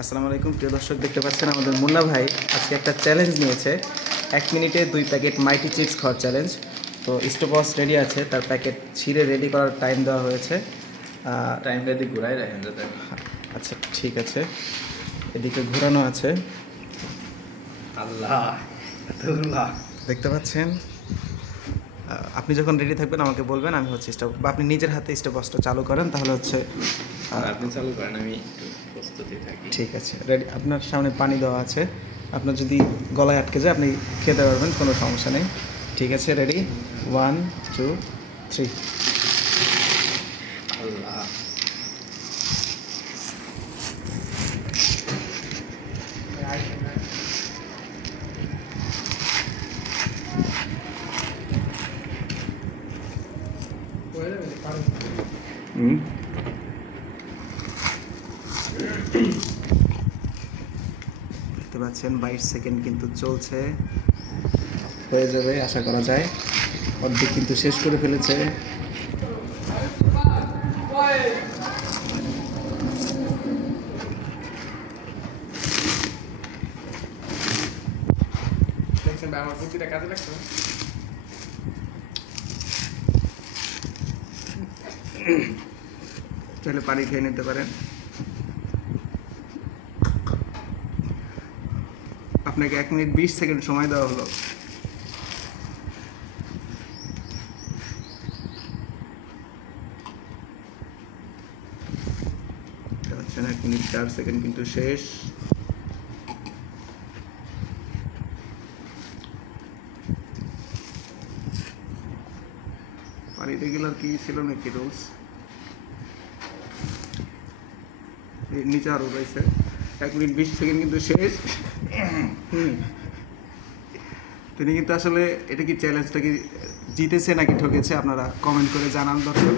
আসসালামু আলাইকুম প্রিয় দর্শক, দেখতে পাচ্ছেন আমাদের মুন্না ভাই আজকে একটা চ্যালেঞ্জ নিয়েছে। 1 মিনিটে 2 প্যাকেট মাইটি চিপস খাওয়ার চ্যালেঞ্জ। তো স্টপওয়াচ রেডি আছে, তার প্যাকেট ছিঁড়ে রেডি করার টাইম দেওয়া হয়েছে। টাইমটা দিয়ে ঘুরাই রাখেন যাতে। আচ্ছা ঠিক আছে, এদিকে ঘোরানো আছে, আল্লাহ আল্লাহ। দেখতে পাচ্ছেন। আপনি যখন রেডি থাকবেন আমাকে বলবেন, আমি হচ্ছে স্টপ বা আপনি নিজের হাতে স্টপওয়াচটা চালু করেন, তাহলে হচ্ছে আপনি চালু করেন, আমি একটু প্রস্তুতি থাকি। ঠিক আছে। রেডি, আপনার সামনে পানি দেওয়া আছে, আপনার যদি গলায় আটকে যায় আপনি খেতে পারবেন, কোনো সমস্যা নেই। ঠিক আছে, রেডি, 1 2 3। আল্লাহ দেখতে পাচ্ছেন 22 সেকেন্ড কিন্তু চলছে, হয়ে যাবে আশা করা যায়। অর্ধেক কিন্তু শেষ করে ফেলেছে। দেখছেন ভাই, আমার বুদ্ধিটা কাজে লাগছে। চাইলে পানি খেয়ে নিতে পারেন। আপনাকে 1 মিনিট 20 সেকেন্ড সময় দেওয়া হলো। আচ্ছা, 1 মিনিট 4 সেকেন্ড কিন্তু শেষ। আর রেগুলার কি ছিল নাকি রুলস? নিচে আরও রয়েছে। 1 মিনিট 20 সেকেন্ড কিন্তু শেষ। তিনি কিন্তু আসলে এটা কি চ্যালেঞ্জটা কি জিতেছে নাকি ঠকেছে, আপনারা কমেন্ট করে জানান দর্শক।